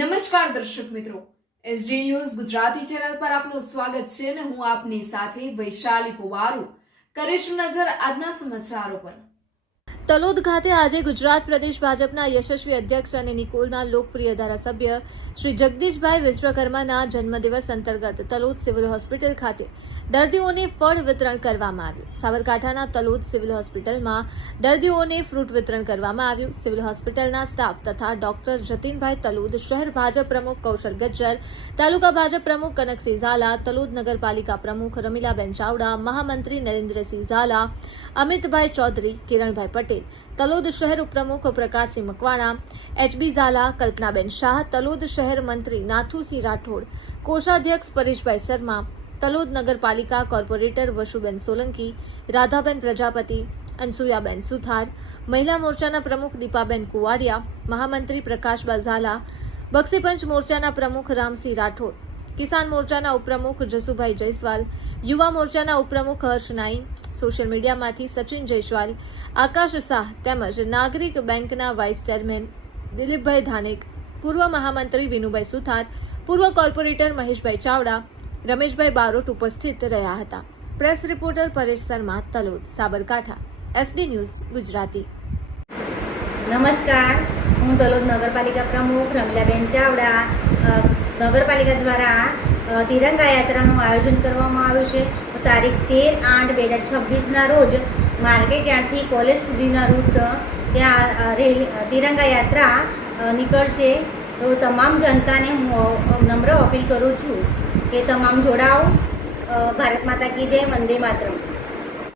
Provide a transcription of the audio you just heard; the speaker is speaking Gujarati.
નમસ્કાર દર્શક મિત્રો, એસડી ન્યૂઝ ગુજરાતી ચેનલ પર આપનું સ્વાગત છે અને હું આપની સાથે વૈશાલી પુવારુ કરીશું નજર આજના સમાચારો પર। તલોદ ખાતે આજે ગુજરાત પ્રદેશ ભાજપના યશસ્વી અધ્યક્ષ અને નિકોલના લોકપ્રિય ધારાસભ્ય શ્રી જગદીશભાઈ વિશ્વકર્માના જન્મદિવસ અંતર્ગત તલોદ સિવિલ હોસ્પિટલ ખાતે દર્દીઓને ફળ વિતરણ કરવામાં આવ્યું। સાબરકાંઠાના તલોદ સિવિલ હોસ્પિટલમાં દર્દીઓને ફ્રૂટ વિતરણ કરવામાં આવ્યું। સિવિલ હોસ્પિટલના સ્ટાફ તથા ડોક્ટર જતીનભાઈ તલોદ, શહેર ભાજપ પ્રમુખ કૌશલ ગજ્જર, તાલુકા ભાજપ પ્રમુખ કનકસિંહ ઝાલા, તલોદ નગરપાલિકા પ્રમુખ રમીલાબેન ચાવડા, મહામંત્રી નરેન્દ્રસિંહ ઝાલા, અમિતભાઈ ચૌધરી, કિરણભાઈ પટેલ, તલોદ શહેર ઉપપ્રમુખ પ્રકાશસિંહ મકવાણા, એચબી ઝાલા, કલ્પનાબેન શાહ, તલોદ શહેર મંત્રી નાથુસિંહ રાઠોડ, કોષાધ્યક્ષ પરેશભાઈ શર્મા, તલોદ નગરપાલિકા કોર્પોરેટર વશુબેન સોલંકી, રાધાબેન પ્રજાપતિ, અનસુયાબેન સુથાર, મહિલા મોરચાના પ્રમુખ દીપાબેન કુવાડિયા, મહામંત્રી પ્રકાશબા ઝાલા, બક્ષીપંચ મોરચાના પ્રમુખ રામસિંહ રાઠોડ, કિસાન મોરચાના ઉપપ્રમુખ જસુભાઈ જયસ્વાલ, યુવા મોરચાના ઉપપ્રમુખ હર્ષ નાઈ, સોશિયલ મીડિયામાંથી સચિન જયસ્વાલ, આકાશ શાહ તેમજ નાગરિક બેંકના વાઇસ ચેરમેન દિલીપભાઈ ધાનેક, પૂર્વ મહામંત્રી વિનુભાઈ સુથાર, પૂર્વ કોર્પોરેટર મહેશભાઈ ચાવડા, રમેશભાઈ બારોટ ઉપસ્થિત રહ્યા હતા। Press reporter Paresh Sharma, Talod, Sabarkantha, SD news Gujarati. નમસ્કાર, હું તલોદ નગરપાલિકા પ્રમુખ રમીલાબેન ચાવડા। નગરપાલિકા દ્વારા તિરંગા યાત્રાનું આયોજન કરવામાં આવ્યું છે। તારીખ 13/8/2026ના રોજ માર્કેટ યાર્ડથી કોલેજ સુધીના રૂટ ત્યાં તિરંગા યાત્રા નીકળશે। તો તમામ જનતાને હું નમ્ર અપીલ કરું છું કે તમામ જોડાઓ। ભારત માતા કી જય, વંદે માતરમ।